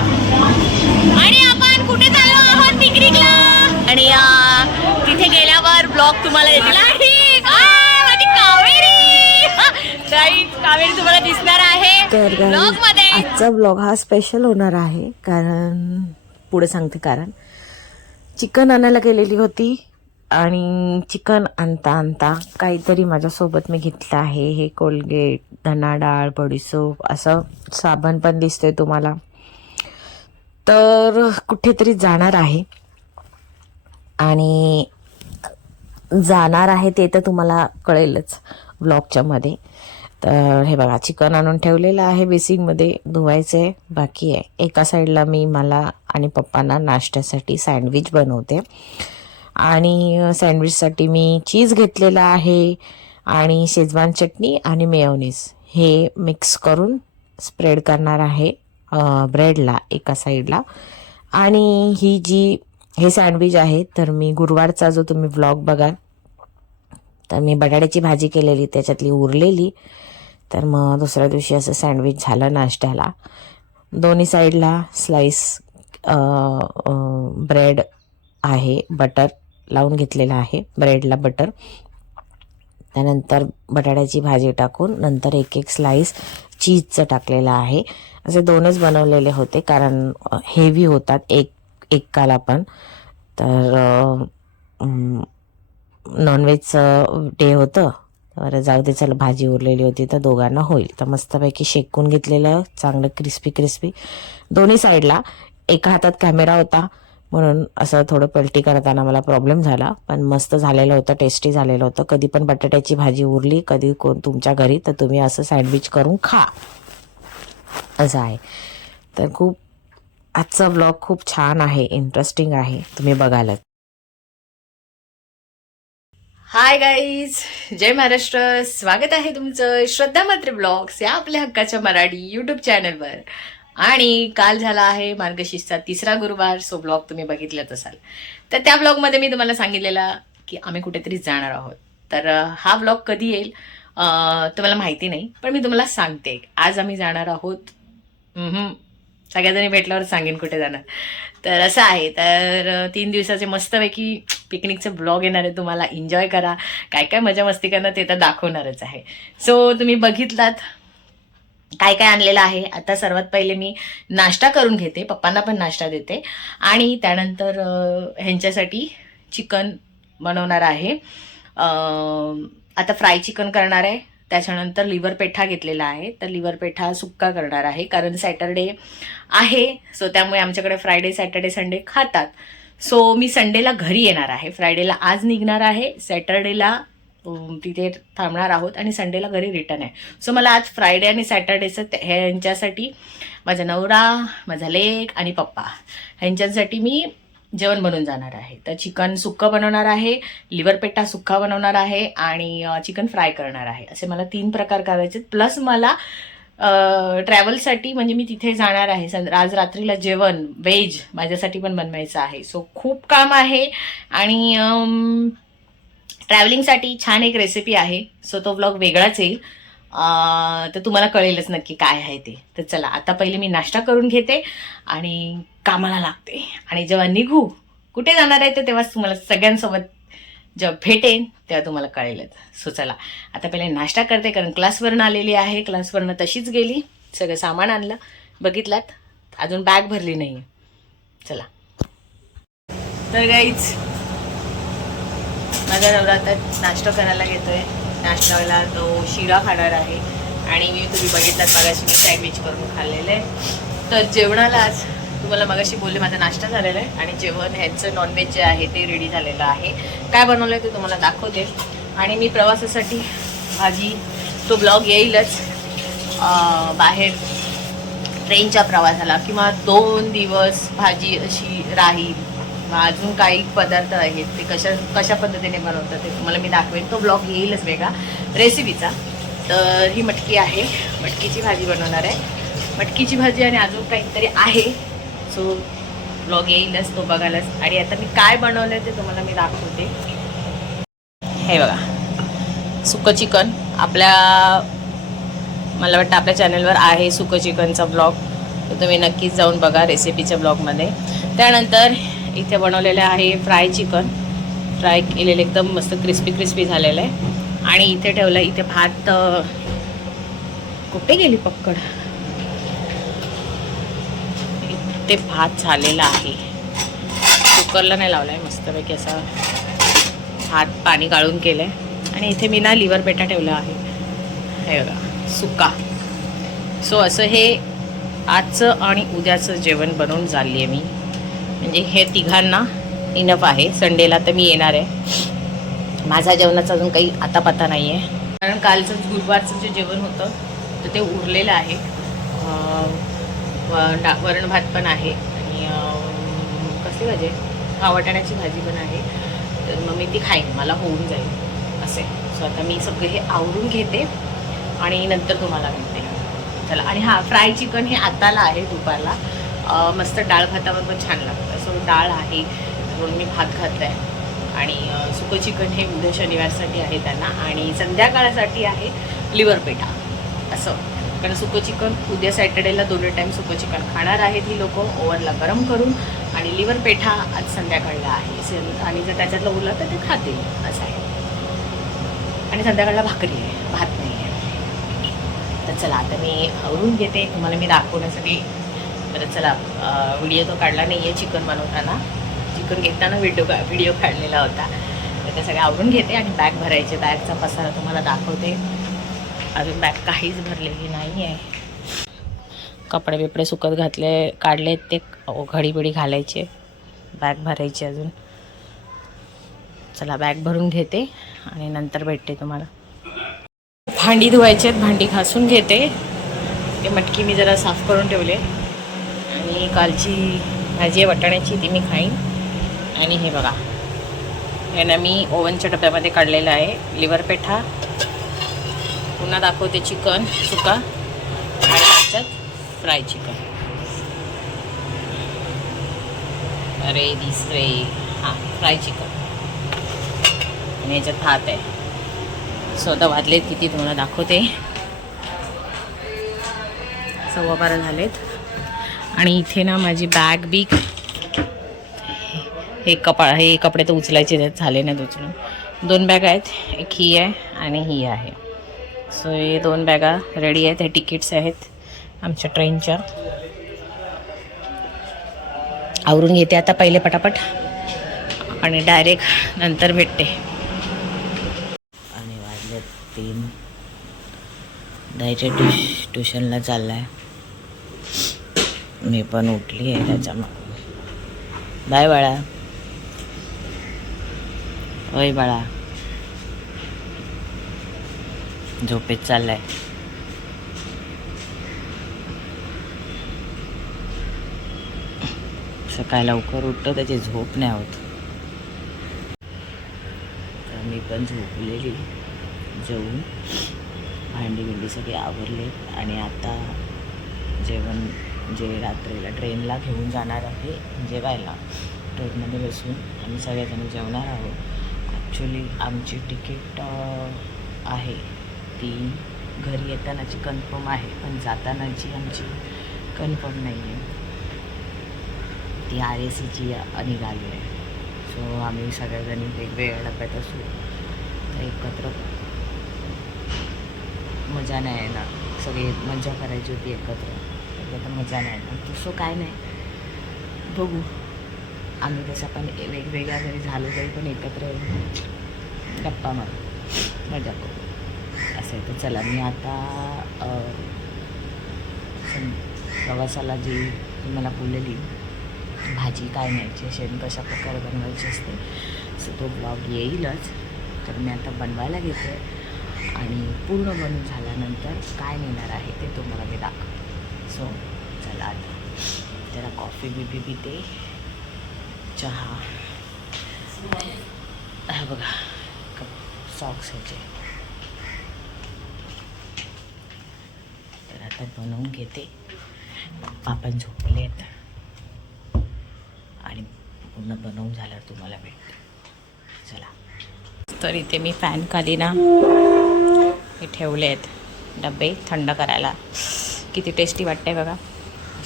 आणि आपण कुठे चाललो आहोत पिकनिकला आणि तिथे गेल्यावर ब्लॉग तुम्हाला येतील आणि माझी कावेरी कावेरी तुम्हाला दिसणार आहे ब्लॉग मध्ये. आजचा ब्लॉग हा स्पेशल होणार आहे कारण पुढे सांगते. कारण चिकन आणायला गेलेली होती आणि चिकन आणता आणता काहीतरी माझ्यासोबत मी घेतलं आहे. हे कोलगेट, धना डाळ, बडीसोप, असं साबण पण दिसतोय तुम्हाला. तर कुठेतरी जाणार आहे आणि जाणार आहे ते तर तुम्हाला कळेलच व्लॉगच्या मध्ये. तर हे बघा, चिकन आणून ठेवलेलं आहे बेसिंगमध्ये, धुवायचे बाकी आहे. एका साईडला मी मला आणि पप्पांना नाश्त्यासाठी सँडविच बनवते आणि सँडविचसाठी मी चीज घेतलेला आहे आणि शेजवान चटणी आणि मेयोनीज हे मिक्स करून स्प्रेड करणार आहे ब्रेडला एका साईडला. आणि हे सँडविच आहे तर मी गुरुवारचा जो तुम्ही व्लॉग बघाल तर मी बटाट्याची भाजी केलेली त्याच्यातली उरलेली, तर मग दुसऱ्या दिवशी असं सँडविच झालं नाश्त्याला. दोन्ही साईडला स्लाइस ब्रेड आहे, बटर लावून घेतलेलं आहे ब्रेडला बटर. त्यानंतर बटाट्याची भाजी टाकून नंतर एक एक स्लाइस चीजचं टाकलेलं आहे. असे दोनच बनवलेले होते कारण हेवी होतात एक काला पण. तर नॉनव्हेजचं डे होतं, तर जाऊ दे चला, भाजी उरलेली होती तर दोघांना होईल. तर मस्तपैकी शेकून घेतलेलं चांगलं क्रिस्पी दोन्ही साईडला. एका हातात कॅमेरा होता म्हणून असं थोडं पलटी करताना मला प्रॉब्लेम झाला, पण मस्त झालेलं होतं, टेस्टी झालेलं होतं. कधी पण बटाट्याची भाजी उरली कधी तुमच्या घरी तर तुम्ही असं सँडविच करून खा, असं आहे. तर आजचा ब्लॉग खूप छान आहे, इंटरेस्टिंग आहे, तुम्ही बघाल. हाय गाईज, जय महाराष्ट्र. स्वागत आहे तुमचं श्रद्धा मात्रे ब्लॉग्स या आपल्या हक्काच्या मराठी यूट्यूब चॅनलवर. आणि काल झाला आहे मार्गशीर्षचा 3रा गुरुवार, सो ब्लॉग तुम्ही बघितलाच असाल. तर त्या ब्लॉगमध्ये मी तुम्हाला सांगितलेला की आम्ही कुठेतरी जाणार आहोत. तर हा ब्लॉग कधी येईल तुम्हाला माहिती नाही, पण मी तुम्हाला सांगते आज आम्ही जाणार आहोत. सगळ्याजणी भेटल्यावर सांगेन कुठे जाणार. तर असं आहे, तर 3 दिवसाचे मस्तपैकी पिकनिकचे ब्लॉग येणार आहे. तुम्हाला एन्जॉय करा, काय काय मजा मस्ती करणं ते तर दाखवणारच आहे. सो तुम्ही बघितलात काय काय आणलेलं आहे. आता सर्वात पहिले मी नाश्ता करून घेते, पप्पांना पण नाश्ता देते आणि त्यानंतर ह्यांच्यासाठी चिकन बनवणार आहे. आता फ्राय चिकन करणार आहे. त्याच्यानंतर लिव्हर पेठा घेतलेला आहे, तर लिव्हर पेठा सुक्का करणार आहे कारण सॅटरडे आहे. सो त्यामुळे आमच्याकडे फ्रायडे, सॅटरडे, संडे खातात. सो मी संडेला घरी येणार आहे. फ्रायडेला आज निघणार आहे, सॅटरडेला तिथे थांबणार आहोत आणि संडेला घरी रिटर्न आहे. सो मला आज फ्रायडे आणि सॅटरडेचं ह्यांच्यासाठी, माझा नवरा, माझा लेक आणि पप्पा ह्यांच्यासाठी मी जेवण बनवून जाणार आहे. तर चिकन सुक्कं बनवणार आहे, लिव्हर पेठा सुक्का बनवणार आहे आणि चिकन फ्राय करणार आहे. असे मला 3 प्रकार करायचे. प्लस मला ट्रॅव्हलसाठी म्हणजे मी तिथे जाणार आहे, आज रात्रीला जेवण व्हेज माझ्यासाठी पण बनवायचं आहे. सो खूप काम आहे आणि ट्रॅव्हलिंगसाठी छान एक रेसिपी आहे. सो तो ब्लॉग वेगळाच येईल, तर तुम्हाला कळेलच नक्की काय आहे ते. तर चला, आता पहिले मी नाश्ता करून घेते आणि कामाला लागते. आणि जेव्हा निघू कुठे जाणार आहे ते तेव्हाच तुम्हाला सगळ्यांसोबत जेव्हा भेटेन तेव्हा तुम्हाला कळेलच. सो चला, आता पहिले नाश्ता करते कारण क्लासवरून आलेली आहे. क्लासवरनं तशीच गेली, सगळं सामान आणलं, बघितलात, अजून बॅग भरली नाही. चला, तर गाईज माझा नवरा आता नाश्ता करायला घेतोय. नाश्त्याला तो शिरा खाणार आहे आणि तुम्ही बघितलात मगाशी मी सँडविच करून खाल्लेलं आहे. तर जेवणाला आज तुम्हाला मगाशी बोलले माझा नाश्ता झालेला आहे आणि जेवण ह्यांचं नॉनव्हेज जे आहे ते रेडी झालेलं आहे. काय बनवलं आहे ते तुम्हाला दाखवते. आणि मी प्रवासासाठी भाजी, तो ब्लॉग येईलच बाहेर ट्रेनच्या प्रवासाला, किंवा 2 दिवस भाजी अशी राहील. अजून काही पदार्थ आहेत ते कशा पद्धतीने बनवतात ते तुम्हाला मी दाखवेन. तो ब्लॉग येईलच वेगळा रेसिपीचा. तर ही मटकी आहे, मटकीची भाजी बनवणार आहे, मटकीची भाजी आणि अजून काहीतरी आहे. सो ब्लॉग येईलच, तो बघायलाच. आणि आता मी काय बनवलं आहे ते तुम्हाला मी दाखवते. हे बघा, सुकं चिकन. मला वाटतं आपल्या चॅनलवर आहे सुकं चिकनचा ब्लॉग, तर तुम्ही नक्कीच जाऊन बघा रेसिपीच्या ब्लॉगमध्ये. त्यानंतर इथे बनवलेलं आहे फ्राय चिकन. फ्राय केलेलं एकदम मस्त क्रिस्पी क्रिस्पी झालेलं आहे. आणि इथे ठेवलं, इथे भात कुठे गेली पक्कड, इथे भात झालेला आहे. कुकरला नाही लावला आहे, मस्तपैकी असा भात पाणी गाळून केलं आहे. आणि इथे मी ना लिव्हर पेठा ठेवला आहे, हे बघा सुका. सो असं हे आजचं आणि उद्याचं जेवण बनवून झाली आहे मी. म्हणजे हे तिघांना इनफ आहे. संडेला तर मी येणार आहे. माझा जेवणाचा अजून काही आता पत्ता नाही आहे, कारण कालचं गुरुवारचं जे जेवण होतं तर ते उरलेलं आहे. वरण भात पण आहे आणि कसली भाजी, वाटाण्याची भाजी पण आहे. तर मग मी ती खाईन, मला होऊन जाईल असे. सो आता मी सगळे हे आवरून घेते आणि नंतर तुम्हाला भेटते. चला. आणि हा फ्राय चिकन हे आताला आहे दुपारला. मस्त डाळ भातावर पण छान लागतं. सो डाळ आहे म्हणून मी भात घातला आहे. आणि सुकं चिकन हे उद्या शनिवारसाठी आहे त्यांना. आणि संध्याकाळसाठी आहे लिव्हर पेठा असं. कारण सुकं चिकन उद्या सॅटर्डेला 2 टाईम सुकं चिकन खाणार आहेत ही लोक, ओव्हनला गरम करून. आणि लिव्हर पेठा आज संध्याकाळला आहे. आणि जर त्याच्यातलं उरलं तर ते खातील असं आहे. आणि संध्याकाळला भाकरी आहे, भात नाही आहे. तर चला आता मी आवरून घेते, तुम्हाला मी दाखवण्यासाठी. तर चला, व्हिडिओ तो काढला नाही आहे चिकन बनवताना. चिकन घेताना व्हिडिओ काढलेला होता. तर ते सगळे आवरून घेते आणि बॅग भरायचे. बॅगचा पसारा तुम्हाला दाखवते. अजून बॅग काहीच भरलेली नाही आहे. कपडे बिपडे सुकत घातले काढले, ते घडी बिडी घालायचे, बॅग भरायची अजून. चला बॅग भरून घेते आणि नंतर भेटते तुम्हाला. भांडी धुवायची आहेत, भांडी घासून घेते. ते मटकी मी जरा साफ करून ठेवले. आणि कालची भाजी आहे वाटाण्याची, ती मी खाईन. आणि हे बघा, हे ना मी ओव्हनच्या डब्यामध्ये काढलेलं आहे लिव्हर पेठा. पुन्हा दाखवते चिकन सुका आणि त्याच्यात फ्राय चिकन. अरे दिसरे, हां फ्राय चिकन. आणि याच्यात भात आहे. स्वतः भाजलेत किती तुम्हाला दाखवते. 12:15 झालेत. आणि इथे ना माझी बॅग बिग, हे कपडे तर उचलायचे झाले नाहीत उचलून. 2 बॅग आहेत, एक ही आहे आणि ही आहे. सो हे 2 बॅगा रेडी आहेत. हे तिकीट्स आहेत आमच्या ट्रेनच्या. आवरून घेते आता पहिले पटापट आणि डायरेक्ट नंतर भेटते. आणि वाजले 3. डायरेक्ट ट्युशनला चालला आहे. मी पण उठली आहे त्याच्यामुळे. बाय बाळा. ओय बाळा, झोपेत चाललाय. सकाळी लवकर उठतो, त्याची झोप नाही होत. तर मी पण झोपलेली, जेवून भांडी बिंडी सगळे आवरले. आणि आता जेवण जे रात्रीला ट्रेनला घेऊन जाणार आहे जेवायला, ट्रेनमध्ये बसून आम्ही सगळेजण जेवणार आहोत. ॲक्च्युली आमची तिकीट आहे ती घरी येतानाची कन्फर्म आहे, पण जातानाची आमची कन्फर्म नाही आहे. ती RACची निघाली आहे. सो आम्ही सगळेजणी वेगवेगळ्या डब्यात असू, तर एकत्र मजा नाही येणार. सगळी मजा करायची होती एकत्र, तर मजा नाही येणार. तसं काय नाही, बघू. आम्ही तसं पण वेगवेगळ्या जरी झालो तरी पण एकत्र गप्पा मारू, मजा करू असं आहे. तर चला, मी आता प्रवासाला जी मला बोललेली भाजी काय न्यायची असेल, कशा प्रकारे बनवायची असते, सो तो ब्लॉग येईलच. तर मी आता बनवायला घेते आणि पूर्ण बनवून झाल्यानंतर काय नेणार आहे ते तुम्हाला मी दाखवते. सो चला, आता जरा कॉफी बिबी पिते, चहा. हा बघा सॉक्स ह्याचे. तर आता बनवून घेते. पप्पा पण झोपले आहेत आणि पूर्ण बनवून झाल्यावर तुम्हाला भेटते. चला. तर इथे मी फॅन खाली ना हे ठेवले आहेत डबे थंड करायला. किती टेस्टी वाटते बघा.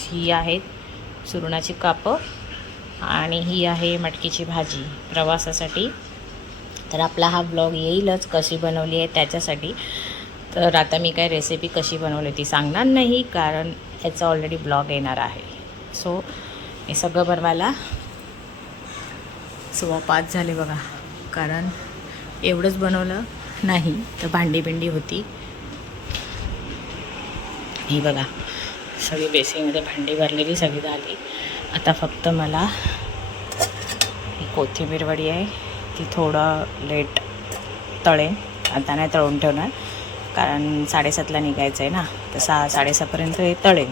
ही आहेत सुरणाची कापं आणि ही आहे मटकीची भाजी प्रवासासाठी. तर आपला हा ब्लॉग येईलच कशी बनवली आहे त्याच्यासाठी. तर आता मी काय रेसिपी कशी बनवली ती सांगणार नाही, कारण याचा ऑलरेडी ब्लॉग येणार आहे. सो हे सगळं बनवायला 5:15 झाले बघा, कारण एवढंच बनवलं नाही तर भांडी होती. ही बघा सगळी बेसिनमध्ये भांडी भरलेली सगळी झाली. आता फक्त मला ही कोथिंबीर वडी आहे ती थोडं लेट तळेन, आता नाही तळून ठेवणार कारण 7:30ला निघायचं आहे ना, तर 6-6:30पर्यंत हे तळेन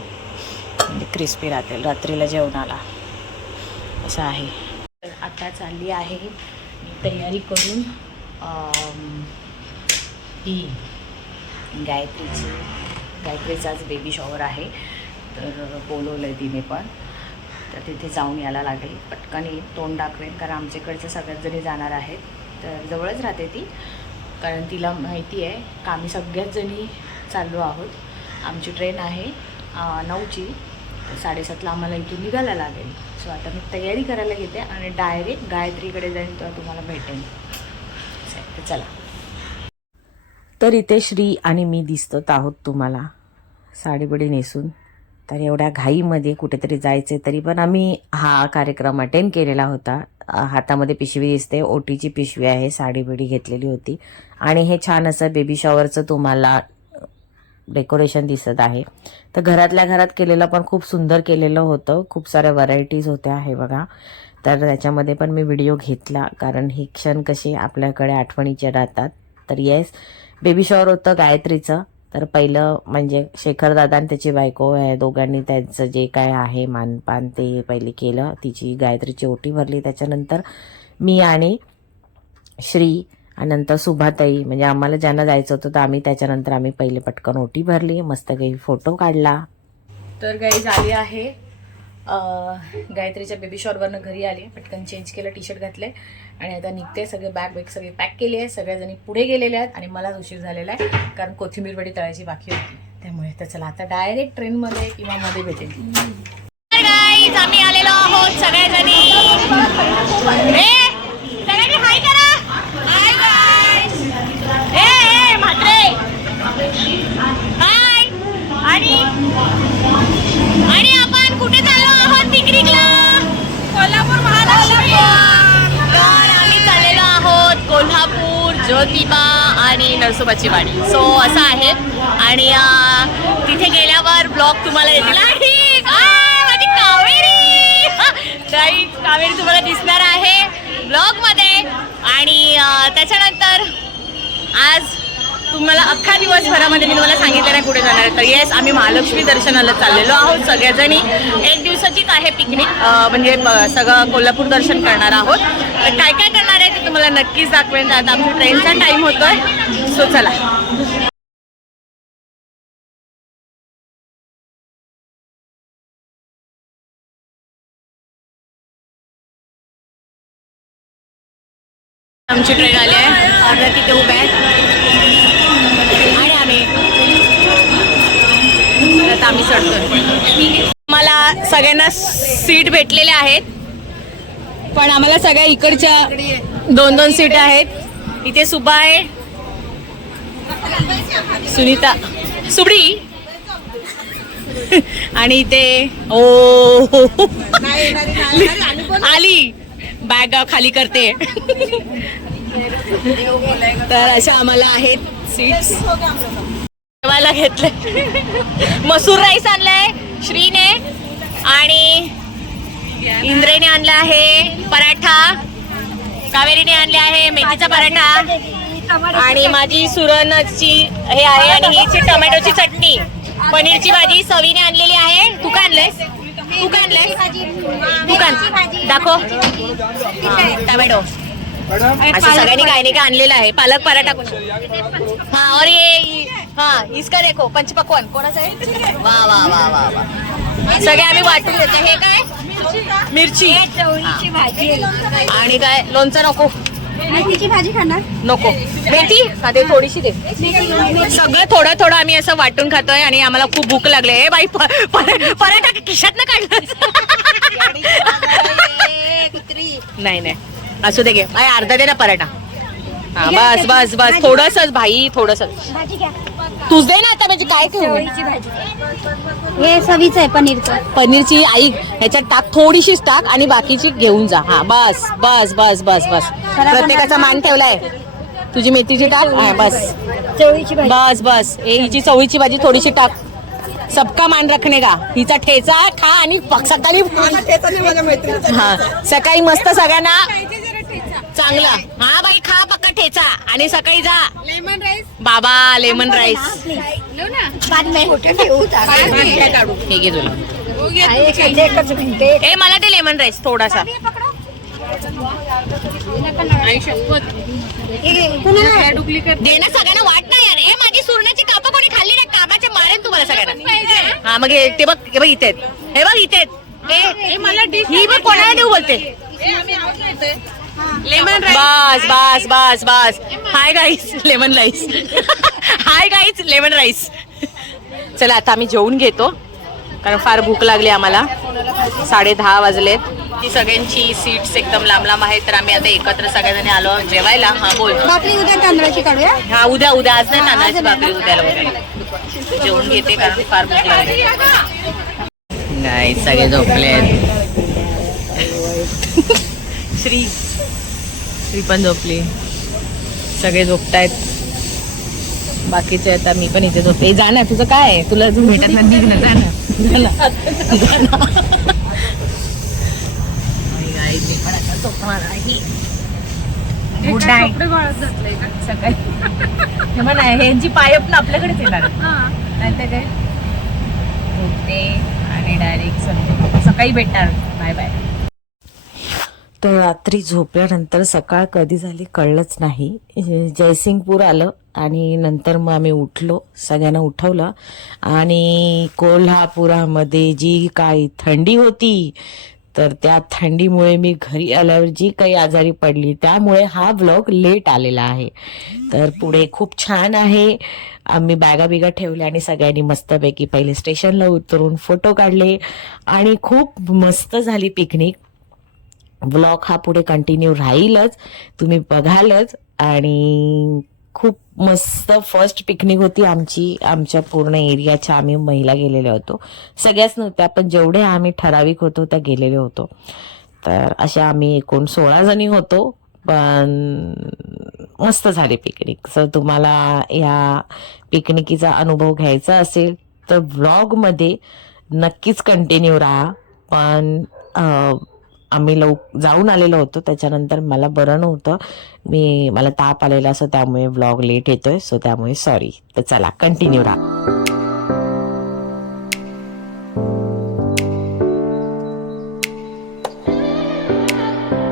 म्हणजे क्रिस्पी राहतील रात्रीला जेवणाला, असं आहे. तर आता चालली आहे मी तयारी करून ही गायत्रीचा आज बेबी शॉवर आहे, तर बोलवलं आहे तिने पण, तर तिथे जाऊन यायला लागेल. पटकन तोंड दाखवेन कारण आमच्याकडच्या सगळ्याच जणी जाणार आहेत. तर जवळच राहते ती, कारण तिला माहिती आहे का आम्ही सगळ्याच जणी चाललो आहोत. आमची ट्रेन आहे 9ची, तर 7:30ला आम्हाला इथून निघायला लागेल. सो आता मी तयारी करायला घेते आणि डायरेक्ट गायत्रीकडे जाईन, तेव्हा तुम्हाला भेटेन. तर चला. तर इथे श्री आणि मी दिसत आहोत तुम्हाला साडीबिडी नेसून. तर एवढ्या घाईमध्ये कुठेतरी जायचे तरी पण आम्ही हा कार्यक्रम अटेंड केलेला होता. हातामध्ये पिशवी दिसते, ओटीची पिशवी आहे, साडीबिडी घेतलेली होती आणि हे छान असं बेबी शॉवरचं तुम्हाला डेकोरेशन दिसत आहे. तर घरातल्या घरात केलेलं पण खूप सुंदर केलेलं होतं, खूप साऱ्या व्हरायटीज होत्या हे बघा. तर त्याच्यामध्ये पण मी व्हिडिओ घेतला कारण ही क्षण कशी आपल्याकडे आठवणीचे राहतात. तर येस, बेबी शॉवर होतं गायत्रीचं. तर पहिलं म्हणजे शेखर दादा आणि त्याची बायको आहे, दोघांनी त्यांचं जे काय आहे मानपान ते पहिले केलं. तिची गायत्रीची ओटी भरली, त्याच्यानंतर मी आणि श्री आणि नंतर सुभाताई, म्हणजे आम्हाला ज्यांना जायचं होतं तर आम्ही त्याच्यानंतर आम्ही पहिले पटकन ओटी भरली, मस्त काही फोटो काढला. तर काही झाली आहे गायत्रीच्या बेबी शॉवरवरनं घरी आली, पटकन चेंज केलं, टी शर्ट घातले आणि आता निघते. सगळे बॅग सगळे पॅक केली आहे, सगळ्याजणी पुढे गेलेल्या आहेत आणि मलाच उशीर झालेला आहे कारण कोथिंबीर वडी तळायची बाकी होती त्यामुळे. तर चला आता डायरेक्ट ट्रेनमध्ये किंवा मध्ये भेटेल. गाईज आम्ही आलेलो आहोत सगळ्याजणी. सगळ्यांनी हाय करा. Hi guys. ए म्हात्रे हाय. आणि आपण कुठे चाललो आहोत? पिकनिकला कोल्हापूर महालक्ष्मी. आम्ही चाललेलो आहोत कोल्हापूर, ज्योतिबा आणि नरसोबाची वाडी. सो असं आहे आणि तिथे गेल्यावर ब्लॉग तुम्हाला येतील. माझी कावेरी तुम्हाला दिसणार आहे ब्लॉगमध्ये. आणि त्याच्यानंतर आज तुम्हाला अख्खा दिवसभरामध्ये मी तुम्हाला सांगितलं नाही कुठे जाणार आहे. तर येस, आम्ही महालक्ष्मी दर्शनाला चाललेलो आहोत सगळ्याजणी. 1 दिवसाचीच आहे पिकनिक, म्हणजे सगळं कोल्हापूर दर्शन करणार आहोत. तर काय काय करणार आहे ते तुम्हाला नक्कीच दाखवेन. आता आमच्या ट्रेनचा टाईम होतोय, सो चला. आमची ट्रेन आली आहे, ऑर्डर तिथे उभे आहेत आणि आम्ही चढतोय. मला सगळ्यांना सीट भेटलेले आहेत, पण आम्हाला सगळ्या इकडच्या 2-2 सीट आहेत. इथे सुबा आहे, सुनीता, सुबडी आणि इथे ओ आली बॅग खाली करते. तर अशा आम्हाला आहेत सीट्स. जेवायला घेतले, मसूर राईस आणलाय श्रीने आणि इंद्रेने आणला आहे पराठा, कावेरीने आणले आहे मेथीचा पराठा आणि माझी सुरणची हे आहे आणि हिची टोमॅटोची चटणी. पनीरची भाजी सवीने आणलेली आहे. तू का आणलंयस? तू का आणलंयस? तू का दाखव. टोमॅटो असं सगळ्यांनी काही नाही का आणलेलं आहे. पालक पराठा हा, और ये हा इसका देखो पंचपक्वान कोणाचं आहे? वा वा वा वा वा. सगळे आम्ही वाटून देतो. हे काय? मिरची भाजी आणि काय लोणचं नको. मेथीची भाजी खाणार? नको मेथी हा दे थोडीशी दे. सगळं थोडं थोडं आम्ही असं वाटून खातोय आणि आम्हाला खूप भूक लागली. ए बाई पराठा खिशात ना काढलं. नाही नाही असू दे घे बाई, अर्धा दे ना पराठा. हा बस बस बस थोडंसंच भाई थोडंसंच भाजी घ्या. तूच दे ना आता म्हणजे काय ठेवू. चवळीची भाजी. हे सवीच आहे पनीरचं. पनीरची आई ह्याच्यात टाक थोडीशीच टाक आणि बाकीची घेऊन जा. हा बस बस बस बस बस प्रत्येकाचा मान ठेवलाय. तुझी मेथीची टाक हा बस चवळीची भाजी. बस बस हिची चवळीची भाजी थोडीशी टाक. सबका मान रखने का. हिचा ठेचा खा आणि सकाळी हा सकाळी मस्त सगळ्यांना चांगला हा बाई खा पक्का ठेचा आणि सकाळी जा लेमन राईस. बाबा लेमन राईस. बाद में ठेवू. हे घे तुला. ए मला ते लेमन राईस थोडासा. दे ना सगळ्यांना वाट ना यार. ए माझी सुरणाची कापं कोणी खाल्ली नाही. कामाचे मारेन तुम्हाला सगळ्यांना. हा मग ते बघ हे बघ इथे आहेत. हे बघ इथे आहेत. ही बघ कोणाला देऊ बोलते. लेमन बस बस बस बस. Hi guys lemon rice. Hi guys lemon rice. चला आता आम्ही जेवून घेतो कारण फार भूक लागली आम्हाला. 10:30 वाजलेत. ती सगळ्यांची सीट्स एकदम लांब लांब आहेत तर आम्ही आता एकत्र सगळ्यांनी आलो जेवायला. हा बोल. भाकरी उद्या तांदळाची काढूया. हा उद्या उद्या आज नाही तांदळाची भाकरी उद्याला जेवून घेते कारण फार भूक लागली. नाही सगळे झोपले आहेत. श्री पण झोपली. सगळे झोपतायत बाकीचे. आता मी पण इथे झोपते. जा ना तुझं काय आहे? तुला अजून भेटत नाही. निघ ना जा ना. पण आता झोपणार आहे. Good night. सकाळी हे म्हणा ह्यांची पायप ना आपल्याकडेच येणार नाही तर काय. झोपते आणि डायरेक्ट सकाळी भेटणार. Bye bye. तर रात्री झोपल्यानंतर सकाळ कधी झाली कळलंच नाही. जयसिंगपूर आलं आणि नंतर मग आम्ही उठलो. सगळ्यांना उठवलं आणि कोल्हापुरामध्ये जी काही थंडी होती तर त्या थंडीमुळे मी घरी आल्यावर जी काही आजारी पडली त्यामुळे हा व्लॉग लेट आलेला आहे. तर पुढे खूप छान आहे. आम्ही बॅगा बिगा ठेवल्या आणि सगळ्यांनी मस्तपैकी पहिले स्टेशनला उतरून फोटो काढले आणि खूप मस्त झाली पिकनिक. व्लॉग हा पुढे कंटिन्यू राहीलच, तुम्ही बघालच. आणि खूप मस्त फर्स्ट पिकनिक होती आमची. आमच्या पूर्ण एरियाच्या आम्ही महिला गेलेल्या होतो. सगळ्याच नव्हत्या पण जेवढे आम्ही ठराविक होतो त्या गेलेले होतो. तर अशा आम्ही एकूण 16 जणी होतो. पण मस्त झाली पिकनिक. सर तुम्हाला या पिकनिकीचा अनुभव घ्यायचा असेल तर व्लॉगमध्ये नक्कीच कंटिन्यू राहा. पण आम्ही जाऊन आलेलो होतो त्याच्यानंतर मला बरं नव्हतं. मला ताप आलेला असं त्यामुळे व्लॉग लेट येतोय. सो त्यामुळे सॉरी. तर चला कंटिन्यू राहा.